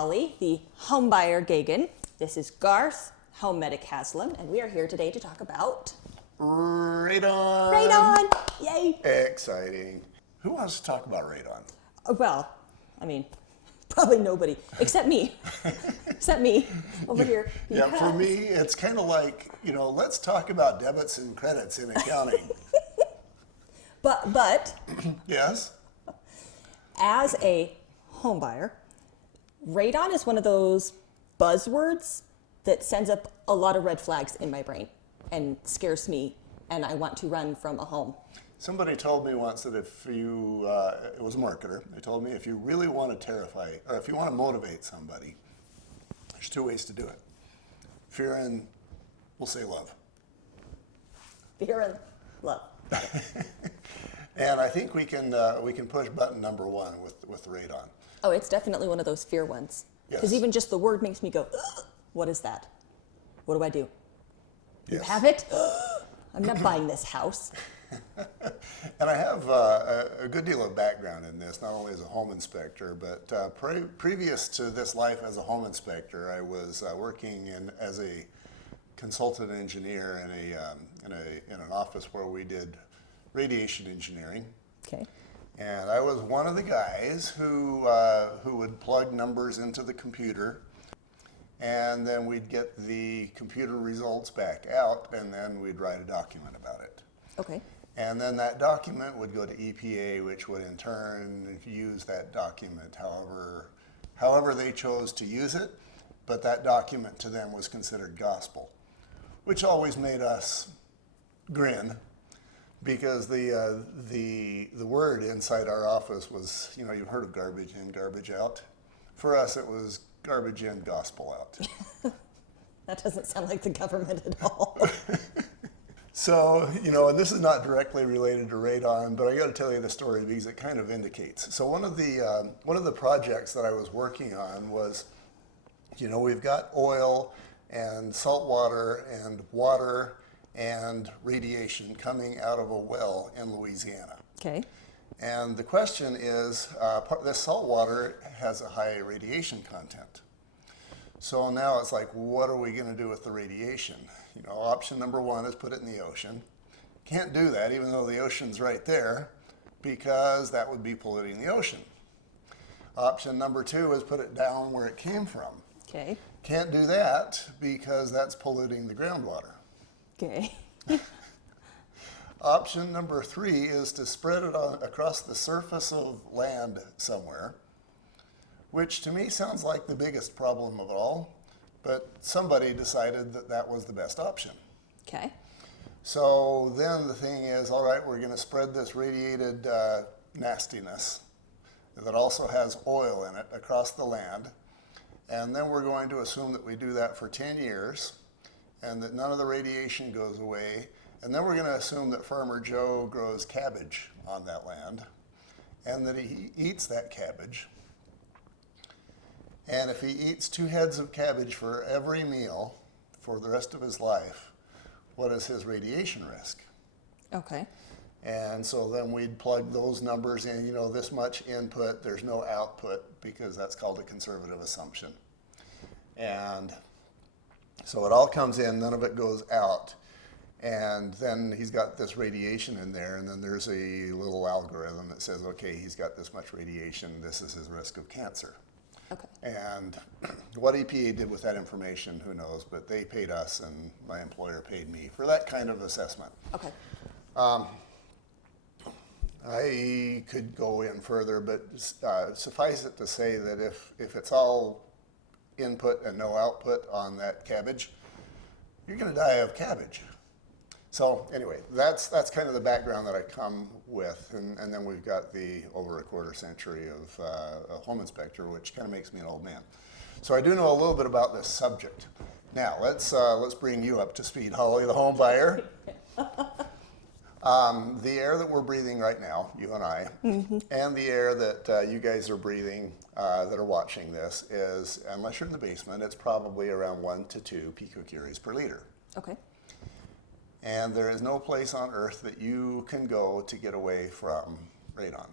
Holly, the homebuyer Gagan. This is Garth, home medic Haslam, and we are here today to talk about radon. radon. Yay! Exciting. Who wants to talk about radon? Well, I mean, probably nobody except me. Except me over here. Yeah, for me, it's kind of like, let's talk about debits and credits in accounting. But Yes? as a home buyer, radon is one of those buzzwords that sends up a lot of red flags in my brain and scares me, and I want to run from a home. Somebody told me once that if you, it was a marketer, they told me if you really want to terrify, or if you want to motivate somebody, there's two ways to do it. Fear and, we'll say love. Fear and love. And I think we can push button number one with radon. Oh, it's definitely one of those fear ones. Because Yes. even just the word makes me go, ugh, what is that? What do I do? You Yes. have it? I'm not buying this house. And I have a good deal of background in this, not only as a home inspector, but previous to this life as a home inspector, I was working as a consultant engineer in an office where we did radiation engineering. Okay. And I was one of the guys who would plug numbers into the computer, and then we'd get the computer results back out, and then we'd write a document about it. Okay. And then that document would go to EPA, which would in turn use that document however they chose to use it. But that document to them was considered gospel, which always made us grin, because the word inside our office was, you've heard of garbage in, garbage out. For us, it was garbage in, gospel out. That doesn't sound like the government at all. So, and this is not directly related to radon, but I got to tell you the story because it kind of indicates. So one of the projects that I was working on was, we've got oil and salt water and radiation coming out of a well in Louisiana. Okay. And the question is, this salt water has a high radiation content. So now it's like, what are we going to do with the radiation? Option number one is put it in the ocean. Can't do that, even though the ocean's right there, because that would be polluting the ocean. Option number two is put it down where it came from. Okay. Can't do that because that's polluting the groundwater. Okay. Option number three is to spread it across the surface of land somewhere, which to me sounds like the biggest problem of all, but somebody decided that that was the best option. Okay. So then the thing is, all right, we're going to spread this radiated nastiness that also has oil in it across the land, and then we're going to assume that we do that for 10 years, and that none of the radiation goes away, and then we're going to assume that Farmer Joe grows cabbage on that land, and that he eats that cabbage. And if he eats 2 heads of cabbage for every meal for the rest of his life, what is his radiation risk? Okay. And so then we'd plug those numbers in, this much input, there's no output, because that's called a conservative assumption. And so it all comes in, none of it goes out. And then he's got this radiation in there, and then there's a little algorithm that says, okay, he's got this much radiation, this is his risk of cancer. Okay. And what EPA did with that information, who knows, but they paid us, and my employer paid me for that kind of assessment. Okay. I could go in further, but suffice it to say that if it's all input and no output on that cabbage, you're going to die of cabbage. So anyway, that's kind of the background that I come with, and then we've got the over a quarter century of a home inspector, which kind of makes me an old man. So I do know a little bit about this subject. Now let's bring you up to speed, Holly, the home buyer. The air that we're breathing right now, you and I, and the air that you guys are breathing that are watching this is, unless you're in the basement, it's probably around 1 to 2 picocuries per liter. Okay. And there is no place on earth that you can go to get away from radon.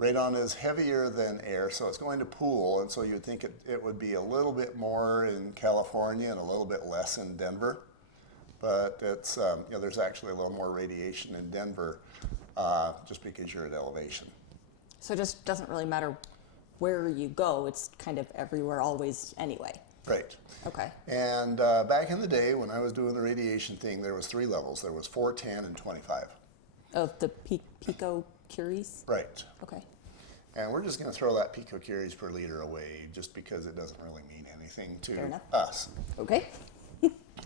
Radon is heavier than air, so it's going to pool, and so you'd think it would be a little bit more in California and a little bit less in Denver. But it's, there's actually a little more radiation in Denver just because you're at elevation. So it just doesn't really matter where you go, it's kind of everywhere always anyway. Right. Okay. And back in the day when I was doing the radiation thing, there was 3 levels. There was 4, 10, and 25. Of the picocuries? Right. Okay. And we're just going to throw that picocuries per liter away just because it doesn't really mean anything Fair to enough. us. Okay.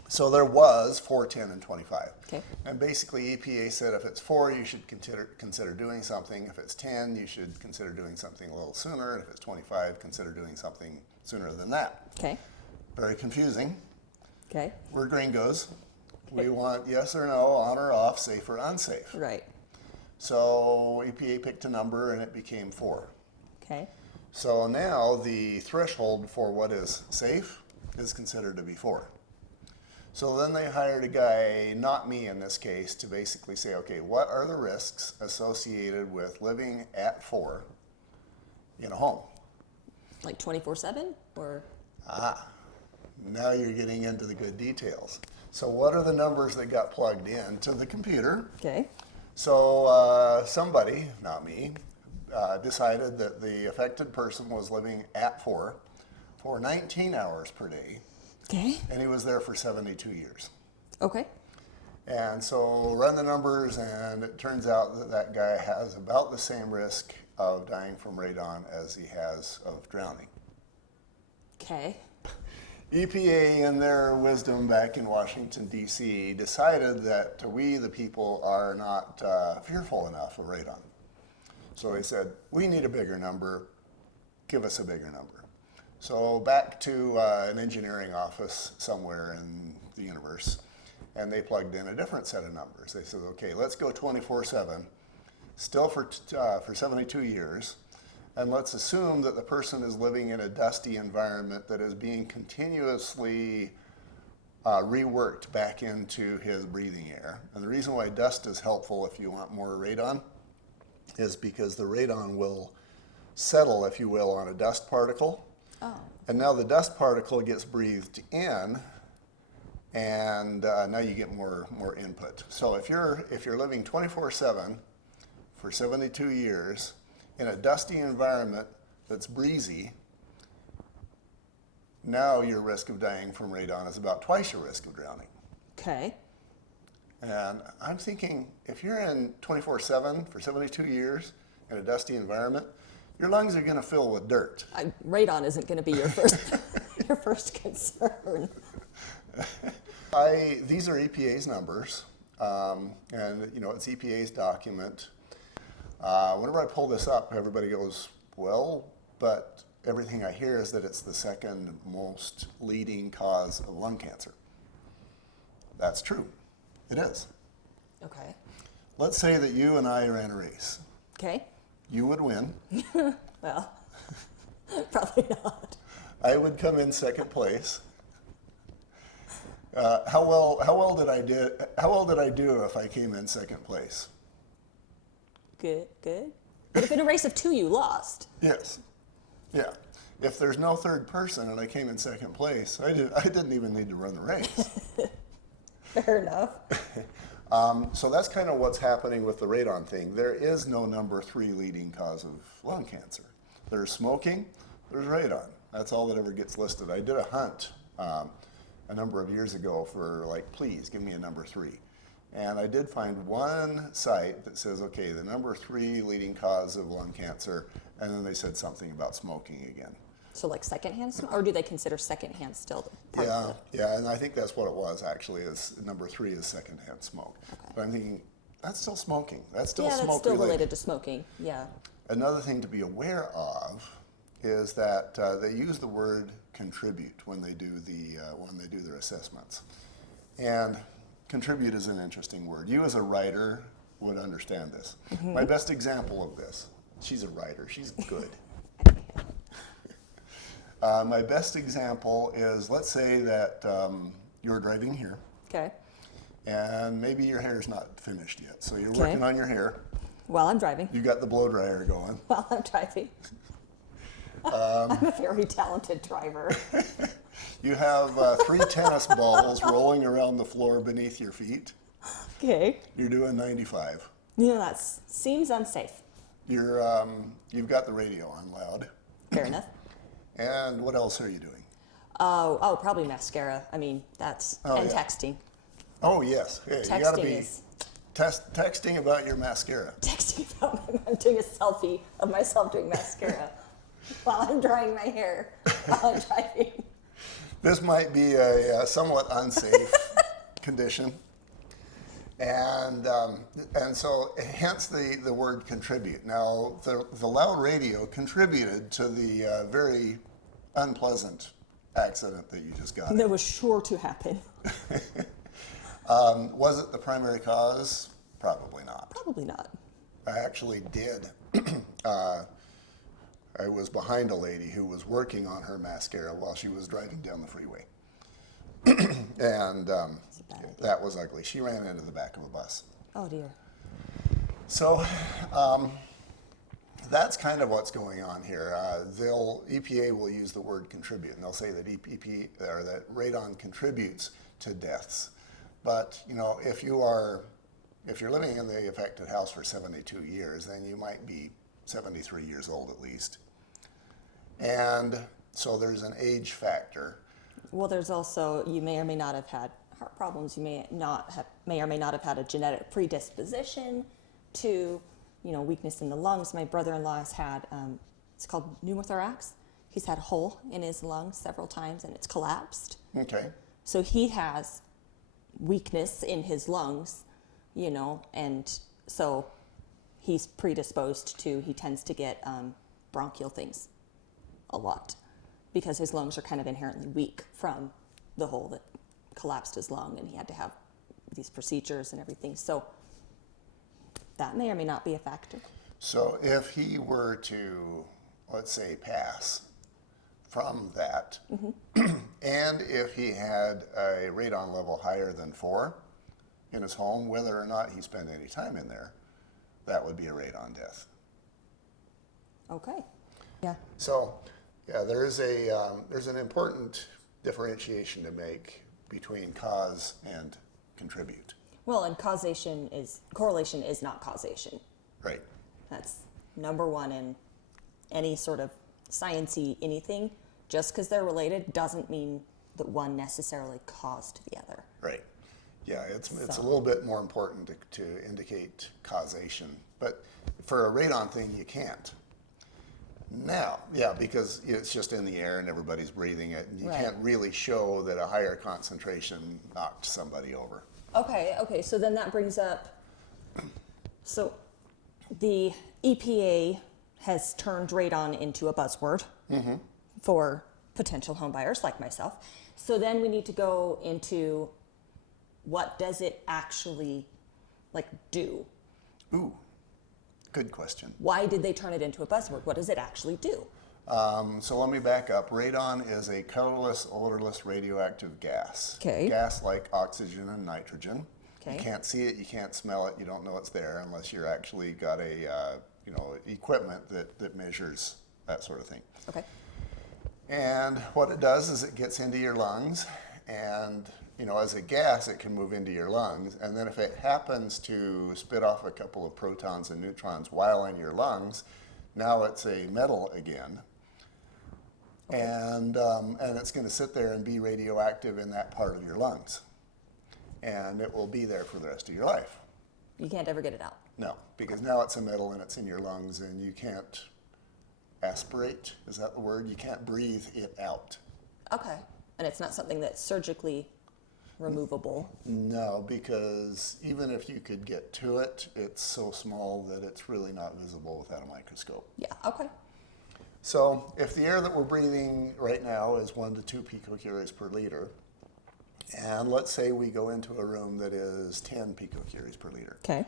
So there was 4, 10, and 25. Okay. And basically EPA said if it's 4, you should consider doing something. If it's 10, you should consider doing something a little sooner. And if it's 25, consider doing something sooner than that. Okay. Very confusing. Okay. We're gringos. We want yes or no, on or off, safe or unsafe. Right. So EPA picked a number and it became 4. Okay. So now the threshold for what is safe is considered to be 4. So then they hired a guy, not me in this case, to basically say, okay, what are the risks associated with living at 4 in a home? Like 24/7 or? Now you're getting into the good details. So what are the numbers that got plugged into the computer? Okay. So somebody, not me, decided that the affected person was living at 4 for 19 hours per day, Okay. and he was there for 72 years. Okay. And so run the numbers, and it turns out that that guy has about the same risk of dying from radon as he has of drowning. Okay. EPA, in their wisdom back in Washington, D.C., decided that we, the people, are not fearful enough of radon. So he said, we need a bigger number, give us a bigger number. So back to an engineering office somewhere in the universe, and they plugged in a different set of numbers. They said, okay, let's go 24/7, still for 72 years, and let's assume that the person is living in a dusty environment that is being continuously reworked back into his breathing air. And the reason why dust is helpful if you want more radon is because the radon will settle, if you will, on a dust particle. Oh. And now the dust particle gets breathed in, and now you get more input. So if you're living 24/7 for 72 years in a dusty environment that's breezy, now your risk of dying from radon is about twice your risk of drowning. Okay. And I'm thinking, if you're in 24/7 for 72 years in a dusty environment, your lungs are going to fill with dirt. Radon isn't going to be your first your first concern. These are EPA's numbers, and it's EPA's document. Whenever I pull this up, everybody goes, well, but everything I hear is that it's the second most leading cause of lung cancer. That's true. It is. Okay. Let's say that you and I ran a race. Okay. You would win. Well, probably not. I would come in second place. How well did I do if I came in second place? Good. But if in a race of 2 you lost. Yes. Yeah. If there's no third person and I came in second place, I didn't even need to run the race. Fair enough. So that's kind of what's happening with the radon thing. There is no number 3 leading cause of lung cancer. There's smoking, there's radon. That's all that ever gets listed. I did a hunt a number of years ago for please give me a number 3. And I did find one site that says, okay, the number 3 leading cause of lung cancer, and then they said something about smoking again. So secondhand smoke, or do they consider secondhand still part of Yeah, and I think that's what it was actually, is number 3 is secondhand smoke. Okay. But I'm thinking, that's still smoking. That's still yeah, smoke that's still related. related to smoking, yeah. Another thing to be aware of is that they use the word contribute when they do their assessments. And contribute is an interesting word. You as a writer would understand this. Mm-hmm. My best example of this, she's a writer, she's good. My best example is, let's say that you're driving here. Okay. And maybe your hair's not finished yet. So you're Okay. working on your hair, While I'm driving. You got the blow dryer going. While I'm driving. I'm a very talented driver. You have 3 tennis balls rolling around the floor beneath your feet. Okay. You're doing 95. You know, that seems unsafe. You've got the radio on loud. Fair enough. And what else are you doing? Oh, probably mascara. I mean, that's, and yeah. texting. Oh, yes. Yeah, you got to Texting be is, texting about your mascara. texting about I'm doing a selfie of myself doing mascara while I'm drying my hair while I'm driving. This might be a somewhat unsafe condition. And so hence the word contribute. Now, the loud radio contributed to the very unpleasant accident that you just got. That was sure to happen. Was it the primary cause? Probably not. Probably not. I actually did. I was behind a lady who was working on her mascara while she was driving down the freeway. And that was ugly. She ran into the back of a bus. Oh, dear. So that's kind of what's going on here. EPA will use the word contribute, and they'll say that that radon contributes to deaths. But you know, if you're living in the affected house for 72 years, then you might be 73 years old at least. And so there's an age factor. Well, there's also, you may or may not have had heart problems. You may or may not have had a genetic predisposition to, weakness in the lungs. My brother-in-law has had, it's called pneumothorax. He's had a hole in his lungs several times and it's collapsed. Okay. So he has weakness in his lungs, and so he's predisposed to, he tends to get bronchial things a lot because his lungs are kind of inherently weak from the hole that collapsed his lung, and he had to have these procedures and everything. So that may or may not be a factor. So if he were to, let's say, pass from that, and if he had a radon level higher than 4 in his home, whether or not he spent any time in there, that would be a radon death. Okay. Yeah. So, yeah, there's an important differentiation to make between cause and contribute. Well, and correlation is not causation. Right. That's number one in any sort of science-y anything. Just because they're related doesn't mean that one necessarily caused the other. Right. Yeah, it's a little bit more important to indicate causation. But for a radon thing, you can't. Now, yeah, because it's just in the air and everybody's breathing it. And you can't really show that a higher concentration knocked somebody over. Okay, so then that brings up, so the EPA has turned radon into a buzzword for potential homebuyers like myself. So then we need to go into what does it actually do? Ooh, good question. Why did they turn it into a buzzword? What does it actually do? So let me back up. Radon is a colorless, odorless radioactive gas. Okay. Gas like oxygen and nitrogen. Okay. You can't see it, you can't smell it, you don't know it's there unless you're actually got a equipment that measures that sort of thing. Okay. And what it does is it gets into your lungs, and as a gas it can move into your lungs, and then if it happens to spit off a couple of protons and neutrons while in your lungs, now it's a metal again. Okay. And it's going to sit there and be radioactive in that part of your lungs. And it will be there for the rest of your life. You can't ever get it out. No, because now it's a metal and it's in your lungs and you can't aspirate, is that the word? You can't breathe it out. Okay. And it's not something that's surgically removable? No, because even if you could get to it, it's so small that it's really not visible without a microscope. Yeah, okay. So if the air that we're breathing right now is 1 to 2 picocuries per liter, and let's say we go into a room that is 10 picocuries per liter. Okay.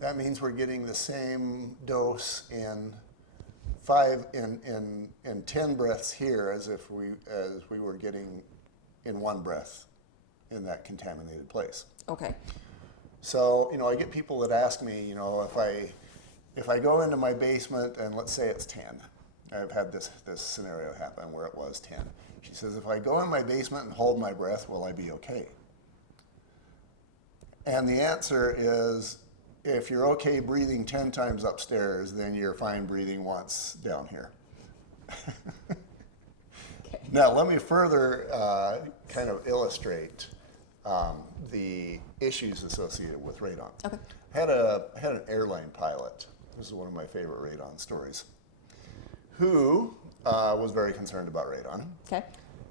That means we're getting the same dose in 10 breaths here as we were getting in 1 breath in that contaminated place. Okay. So, I get people that ask me, if I if I go into my basement and let's say it's 10, I've had this scenario happen where it was 10. She says, if I go in my basement and hold my breath, will I be okay? And the answer is, if you're okay breathing 10 times upstairs, then you're fine breathing once down here. Okay. Now, let me further kind of illustrate the issues associated with radon. Okay. I had an airline pilot. This is one of my favorite radon stories, who was very concerned about radon. Okay.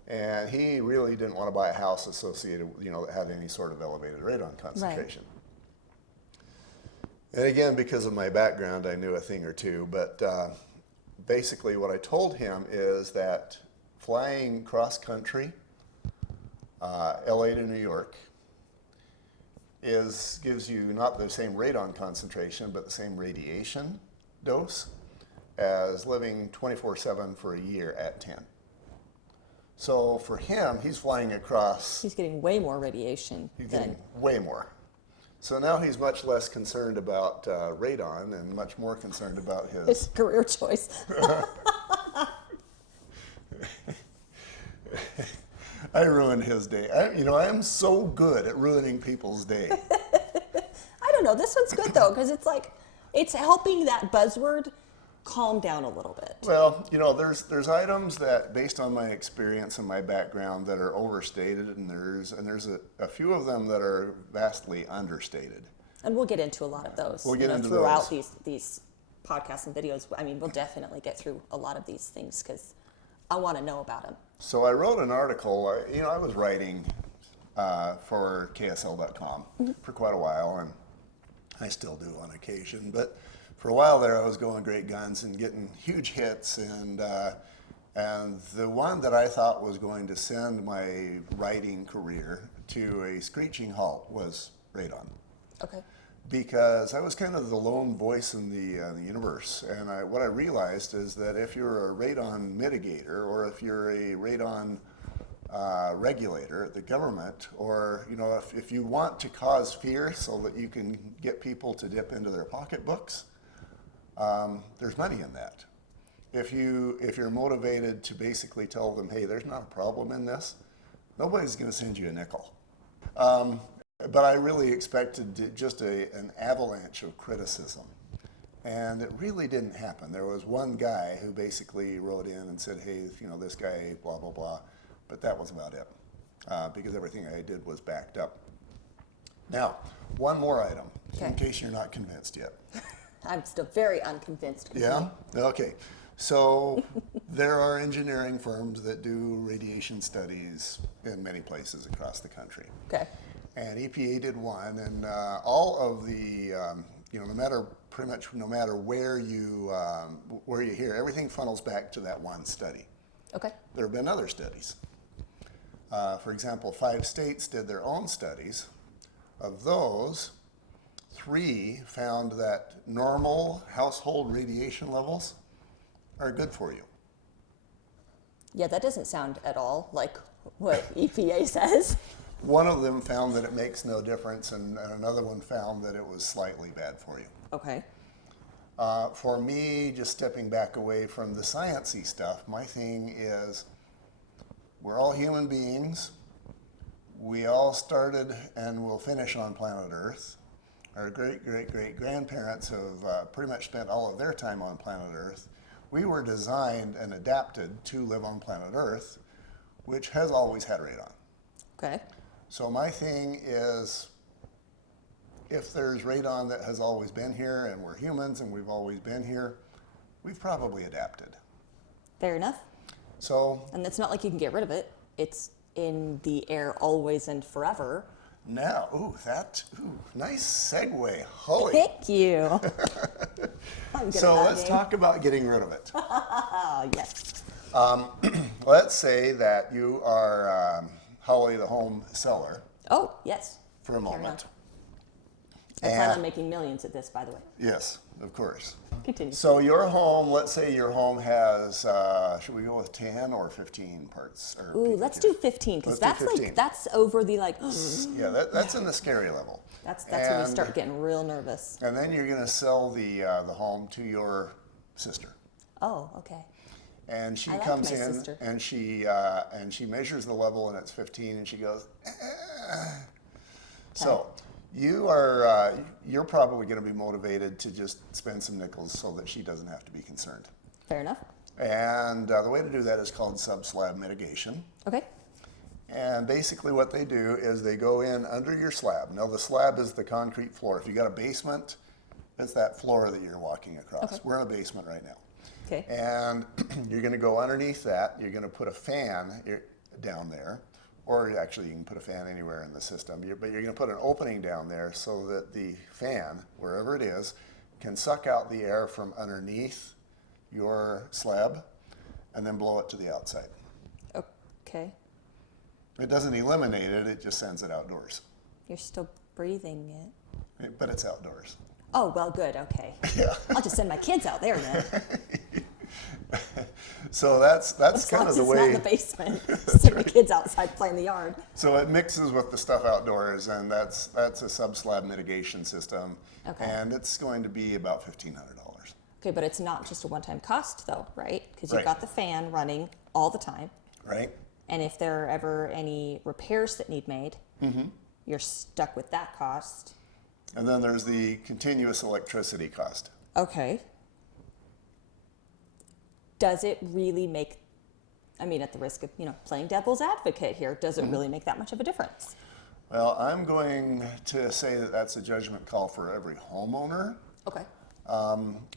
And he really didn't want to buy a house associated, that had any sort of elevated radon concentration. Right. And again, because of my background, I knew a thing or two. But basically, what I told him is that flying cross country, LA to New York, gives you not the same radon concentration, but the same radiation dose as living 24/7 for a year at 10. So for him, he's flying across. He's getting way more radiation. He's getting way more. So now he's much less concerned about radon and much more concerned about his career choice. I ruined his day. I am so good at ruining people's day. I don't know. This one's good though, because it's helping that buzzword calm down a little bit. Well, there's items that, based on my experience and my background, that are overstated, and there's a few of them that are vastly understated. And we'll get into a lot of those. We'll get into throughout those. these podcasts and videos. I mean, we'll definitely get through a lot of these things because I want to know about them. So I wrote an article. I was writing for KSL.com for quite a while, and I still do on occasion, but for a while there, I was going great guns and getting huge hits, and the one that I thought was going to send my writing career to a screeching halt was radon. Okay. Because I was kind of the lone voice in the universe, and what I realized is that if you're a radon mitigator, or if you're a radon regulator, the government, or if you want to cause fear so that you can get people to dip into their pocketbooks, there's money in that. If you're motivated to basically tell them, hey, there's not a problem in this, nobody's going to send you a nickel. But I really expected just an avalanche of criticism, and it really didn't happen. There was one guy who basically wrote in and said, hey, this guy, blah, blah, blah, but that was about it, because everything I did was backed up. Now, one more item, in case you're not convinced yet. I'm still very unconvinced. Yeah? Okay. So there are engineering firms that do radiation studies in many places across the country. Okay. And EPA did one, and all of the, no matter where you hear, everything funnels back to that one study. Okay. There have been other studies. For example, 5 states did their own studies. Of those, 3 found that normal household radiation levels are good for you. Yeah, that doesn't sound at all like what EPA says. One of them found that it makes no difference, and another one found that it was slightly bad for you. Okay. For me, just stepping back away from the sciencey stuff, my thing is we're all human beings. We all started and will finish on planet Earth. Our great-great-great-grandparents have pretty much spent all of their time on planet Earth. We were designed and adapted to live on planet Earth, which has always had radon. Okay. So my thing is, if there's radon that has always been here, and we're humans and we've always been here, we've probably adapted. Fair enough. So. And it's not like you can get rid of it. It's in the air always and forever. Now, nice segue, Holly. Thank you. I'm good So at that let's game. talk about getting rid of it. Yes. Let's say that you are Holly, the home seller, Oh, yes. for a moment. I plan on making millions at this, by the way. Yes, of course. Continue. So your home, let's say your home has, should we go with 10 or 15 parts? Or Ooh, let's do 15 because Let's do that's 15. that's over the like. Yeah, that's in the scary level. That's when we start getting real nervous. And then you're going to sell the home to your sister. Oh, okay. And she I like comes my in sister. and she measures the level and it's 15 and she goes, So you're probably going to be motivated to just spend some nickels so that she doesn't have to be concerned. Fair enough. And the way to do that is called sub-slab mitigation. Okay. And basically what they do is they go in under your slab. Now the slab is the concrete floor. If you got a basement, it's that floor that you're walking across. Okay. We're in a basement right now. Okay. And you're going to go underneath that. You're going to put a fan down there, or actually you can put a fan anywhere in the system. But you're going to put an opening down there so that the fan, wherever it is, can suck out the air from underneath your slab and then blow it to the outside. Okay. It doesn't eliminate it, it just sends it outdoors. You're still breathing it. But it's outdoors. Oh, well, good. Okay. Yeah. I'll just send my kids out there then. So that's As kind long of as the it's way. not in the basement. Send my kids outside playing in the yard. So it mixes with the stuff outdoors, and that's a sub-slab mitigation system. Okay. And it's going to be about $1,500. Okay, but it's not just a one-time cost though, right? Because you've Right. got the fan running all the time. Right? And if there are ever any repairs that need made, you're stuck with that cost. And then there's the continuous electricity cost. Okay. Does it really make, I mean, at the risk of, playing devil's advocate here, does it really make that much of a difference? Well, I'm going to say that that's a judgment call for every homeowner. Okay.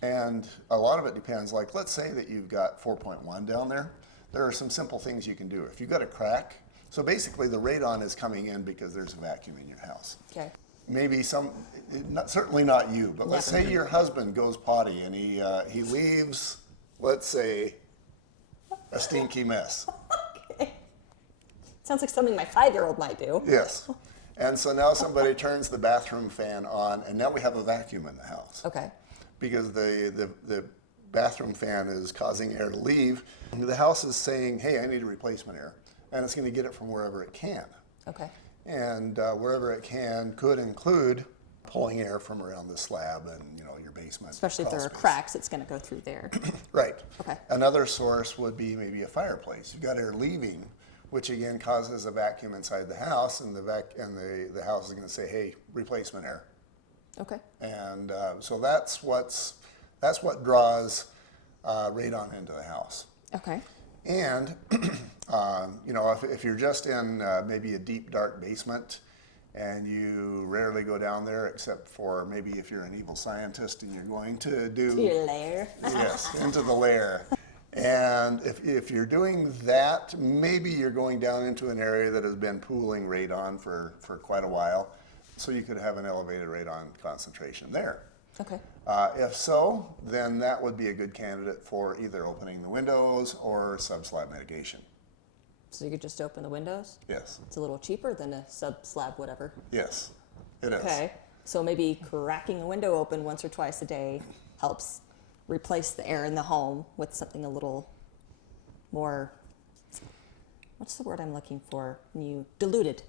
And a lot of it depends. Like, let's say that you've got 4.1 down there. There are some simple things you can do. If you've got a crack, so basically the radon is coming in because there's a vacuum in your house. Okay. Maybe certainly not you, but let's say your husband goes potty and he leaves, let's say, a stinky mess. Okay. Sounds like something my 5-year-old might do. Yes. And so now somebody turns the bathroom fan on, and now we have a vacuum in the house. Okay. Because the bathroom fan is causing air to leave. The house is saying, hey, I need a replacement air. And it's going to get it from wherever it can. Okay. And wherever it can could include pulling air from around the slab and your basement. Especially if there are crawl space. cracks, it's going to go through there. Right. Okay. Another source would be maybe a fireplace. You've got air leaving, which again causes a vacuum inside the house, and the house is going to say, hey, replacement air. Okay. And so that's what draws radon into the house. Okay. And if you're just in maybe a deep, dark basement, and you rarely go down there except for maybe if you're an evil scientist and you're going to do Your lair. yes, into the lair. And if you're doing that, maybe you're going down into an area that has been pooling radon for quite a while, so you could have an elevated radon concentration there. Okay. If so, then that would be a good candidate for either opening the windows or sub-slab mitigation. So you could just open the windows? Yes. It's a little cheaper than a sub-slab whatever. Yes, it is. Okay. So maybe cracking a window open once or twice a day helps replace the air in the home with something a little more, what's the word I'm looking for? Diluted.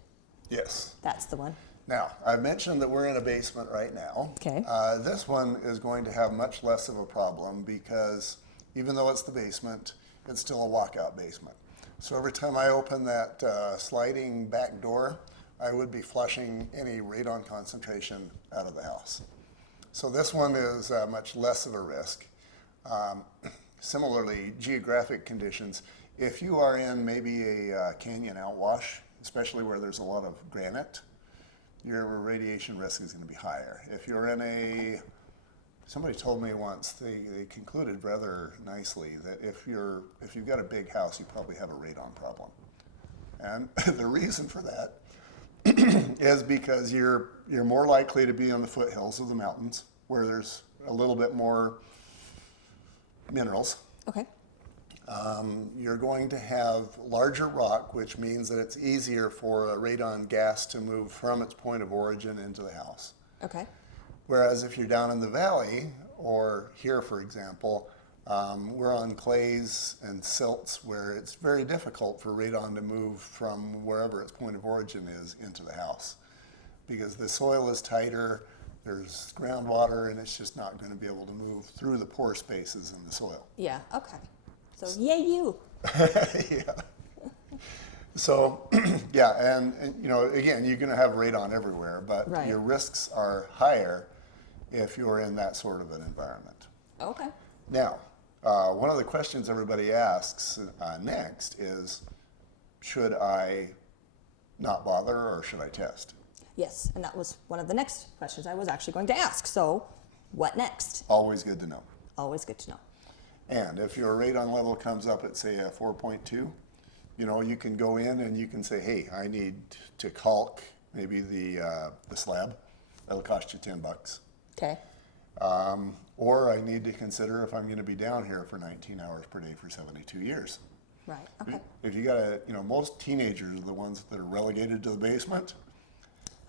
Yes. That's the one. Now, I've mentioned that we're in a basement right now. Okay. This one is going to have much less of a problem because even though it's the basement, it's still a walkout basement. So every time I open that sliding back door, I would be flushing any radon concentration out of the house. So this one is much less of a risk. Similarly, geographic conditions. If you are in maybe a canyon outwash, especially where there's a lot of granite, your radiation risk is going to be higher. If you're in somebody told me once, they concluded rather nicely that if you've got a big house, you probably have a radon problem. And the reason for that is because you're more likely to be on the foothills of the mountains where there's a little bit more minerals. Okay. You're going to have larger rock, which means that it's easier for a radon gas to move from its point of origin into the house. Okay. Whereas if you're down in the valley or here, for example, we're on clays and silts where it's very difficult for radon to move from wherever its point of origin is into the house because the soil is tighter, there's groundwater, and it's just not going to be able to move through the pore spaces in the soil. Yeah, okay. So, yay you. Yeah. So, yeah, and you know, again, you're going to have radon everywhere, but Right. your risks are higher if you're in that sort of an environment. Okay. Now, one of the questions everybody asks next is, should I not bother or should I test? Yes, and that was one of the next questions I was actually going to ask. So, what next? Always good to know. Always good to know. And if your radon level comes up at, say, a 4.2, you know, you can go in and you can say, hey, I need to caulk maybe the slab. That'll cost you $10. Okay. Or I need to consider if I'm going to be down here for 19 hours per day for 72 years. Right. Okay. If you got you know, most teenagers are the ones that are relegated to the basement.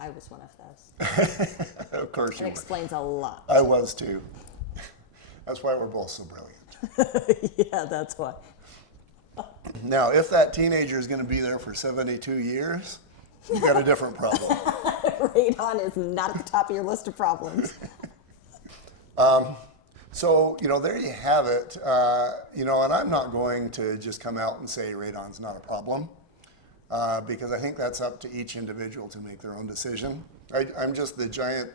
I was one of those. Of course It you were. explains a lot. I was too. That's why we're both so brilliant. Yeah, that's why. Now, if that teenager is going to be there for 72 years, you've got a different problem. Radon is not at the top of your list of problems. So, you know, there you have it. You know, and I'm not going to just come out and say radon's not a problem, because I think that's up to each individual to make their own decision. I'm just the giant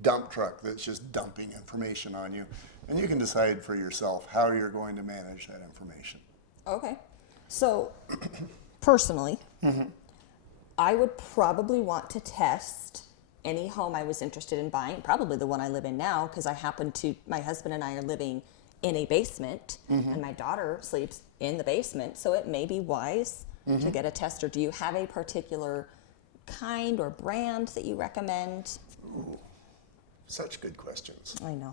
dump truck that's just dumping information on you, and you can decide for yourself how you're going to manage that information. Okay. So, personally, I would probably want to test any home I was interested in buying, probably the one I live in now, because my husband and I are living in a basement, and my daughter sleeps in the basement, so it may be wise to get a tester. Do you have a particular kind or brand that you recommend? Ooh, such good questions. I know.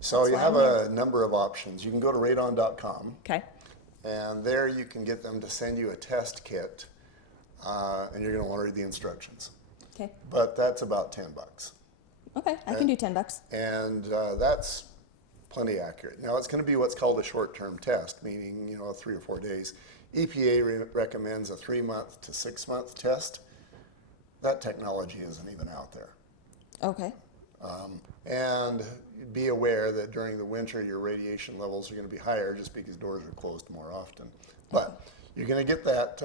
So That's you why have I'm a number of options. You can go to radon.com. Okay. And there you can get them to send you a test kit, and you're going to want to read the instructions. Okay. But that's about $10. Okay, I can do $10. And that's plenty accurate. Now it's going to be what's called a short-term test, meaning, you know, 3 or 4 days. EPA recommends a 3-month to 6-month test. That technology isn't even out there. Okay. And be aware that during the winter your radiation levels are going to be higher just because doors are closed more often. But you're going to get that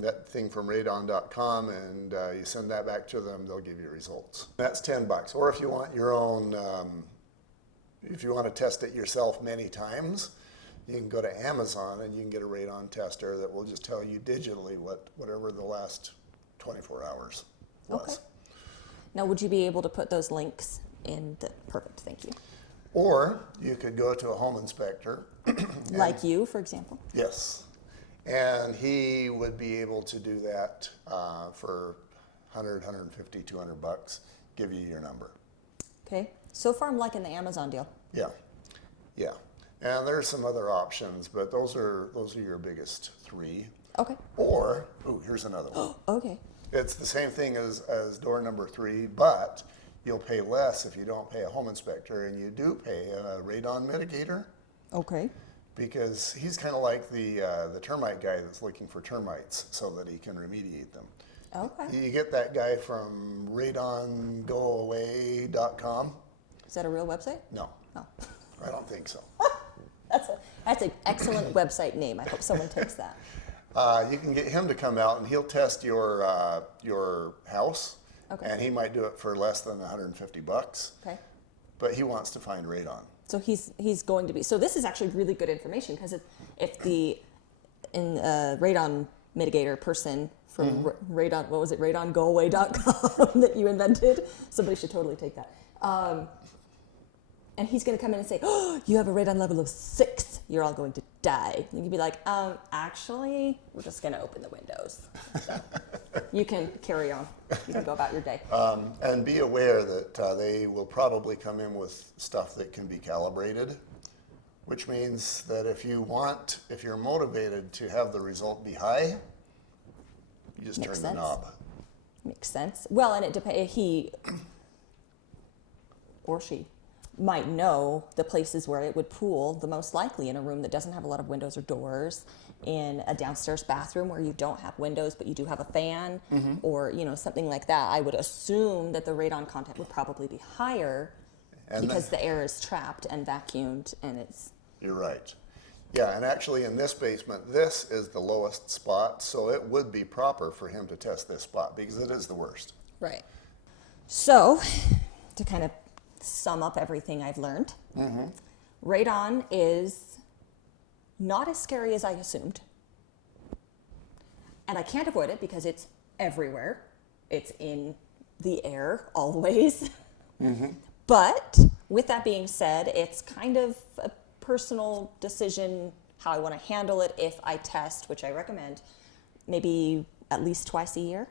that thing from radon.com, and you send that back to them, they'll give you results. That's $10. Or if you want your own, if you want to test it yourself many times, you can go to Amazon and you can get a radon tester that will just tell you digitally whatever the last 24 hours was. Okay. Now, would you be able to put those links in the, perfect, thank you. Or you could go to a home inspector. Like you, for example. Yes. And he would be able to do that for $100, $150, $200, give you your number. Okay. So far, I'm liking the Amazon deal. Yeah. Yeah. And there's some other options, but those are your biggest 3. Okay. Or, here's another one. Okay. It's the same thing as door number 3, but you'll pay less if you don't pay a home inspector, and you do pay a radon mitigator. Okay. Because he's kind of like the termite guy that's looking for termites so that he can remediate them. Okay. You get that guy from radongoaway.com. Is that a real website? No, Oh. I don't think so. That's an excellent website name. I hope someone takes that. You can get him to come out and he'll test your house. Okay. And he might do it for less than $150. Okay. But he wants to find radon. So he's going to be. So this is actually really good information, because if the radon mitigator person from radon, what was it, radongoaway.com that you invented, somebody should totally take that. And he's going to come in and say, "Oh, you have a radon level of 6. You're all going to die." And you'd be like, "Actually, we're just going to open the windows. So you can carry on. You can go about your day." And be aware that they will probably come in with stuff that can be calibrated, which means that if you're motivated to have the result be high, you just Makes turn sense. the knob. Makes sense. Well, and it depends. He or she might know the places where it would pool the most likely in a room that doesn't have a lot of windows or doors, in a downstairs bathroom where you don't have windows but you do have a fan, or something like that. I would assume that the radon content would probably be higher because the air is trapped and vacuumed and it's... You're right. Yeah, and actually in this basement, this is the lowest spot, so it would be proper for him to test this spot because it is the worst. Right. So, to kind of sum up everything I've learned, radon is not as scary as I assumed. And I can't avoid it because it's everywhere. It's in the air always. But with that being said, it's kind of a personal decision how I want to handle it if I test, which I recommend, maybe at least twice a year.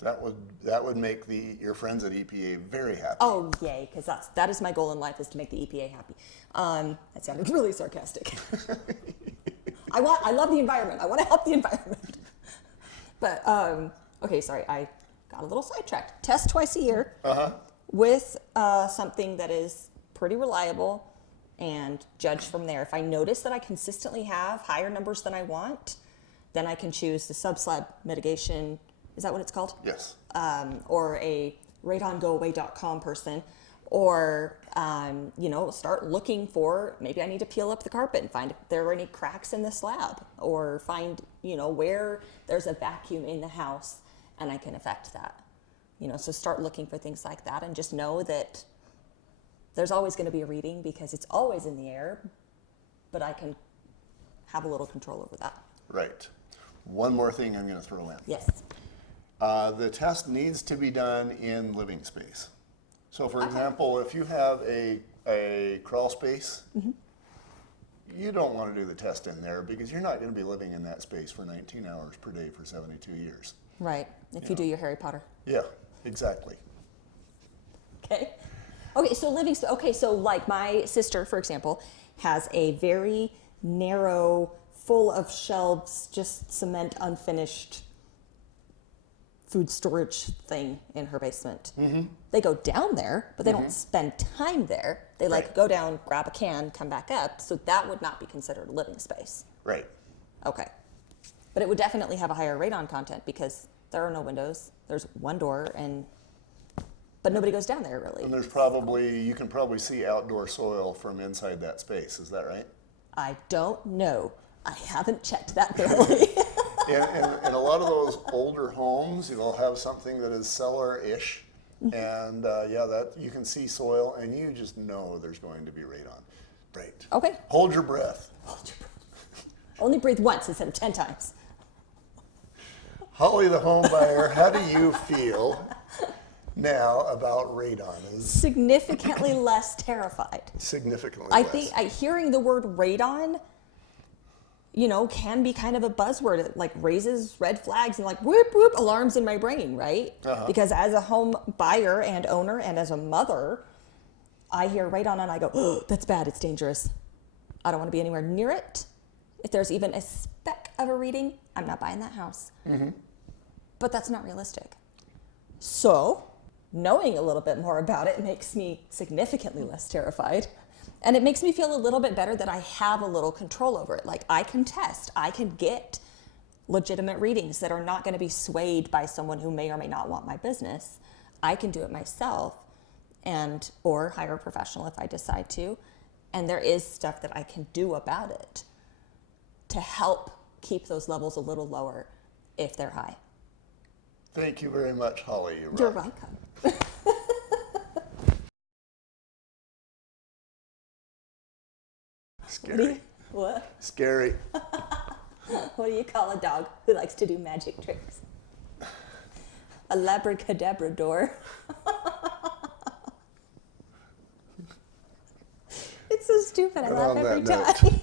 That would make your friends at EPA very happy. Oh, yay, because that is my goal in life, is to make the EPA happy. That sounded really sarcastic. I love the environment. I want to help the environment. But, okay, sorry, I got a little sidetracked. Test twice a year with something that is pretty reliable, and judge from there. If I notice that I consistently have higher numbers than I want, then I can choose the subslab mitigation. Is that what it's called? Yes. Or a radongoaway.com person, or start looking for, maybe I need to peel up the carpet and find if there are any cracks in the slab, or find where there's a vacuum in the house and I can affect that. So start looking for things like that, and just know that there's always going to be a reading because it's always in the air, but I can have a little control over that. Right. One more thing I'm going to throw in. Yes. The test needs to be done in living space. So for example, if you have a crawl space, you don't want to do the test in there because you're not going to be living in that space for 19 hours per day for 72 years. Right. If you do your Harry Potter. Yeah, exactly. Okay. Okay, so like my sister, for example, has a very narrow, full of shelves, just cement, unfinished food storage thing in her basement. They go down there, but they don't spend time there. They go down, grab a can, come back up. So that would not be considered a living space. Right. Okay. But it would definitely have a higher radon content because there are no windows. There's one door, but nobody goes down there really. And you can probably see outdoor soil from inside that space. Is that right? I don't know. I haven't checked that thoroughly. In a lot of those older homes, you'll have something that is cellar-ish, and that you can see soil, and you just know there's going to be radon. Right. Okay. Hold your breath. Only breathe once instead of 10 times. Holly, the home buyer, how do you feel now about radon? Significantly less terrified. Significantly I less. think hearing the word radon, can be kind of a buzzword. It raises red flags and whoop, whoop, alarms in my brain, right? Because as a home buyer and owner and as a mother, I hear radon and I go, oh, that's bad, it's dangerous. I don't want to be anywhere near it. If there's even a speck of a reading, I'm not buying that house. But that's not realistic. So, knowing a little bit more about it makes me significantly less terrified. And it makes me feel a little bit better that I have a little control over it. I can test, I can get legitimate readings that are not going to be swayed by someone who may or may not want my business. I can do it myself or hire a professional if I decide to. And there is stuff that I can do about it to help keep those levels a little lower if they're high. Thank you very much, Holly. You're welcome. Scary. What? Scary. What do you call a dog who likes to do magic tricks? A labracadabrador. It's so stupid. I laugh every time.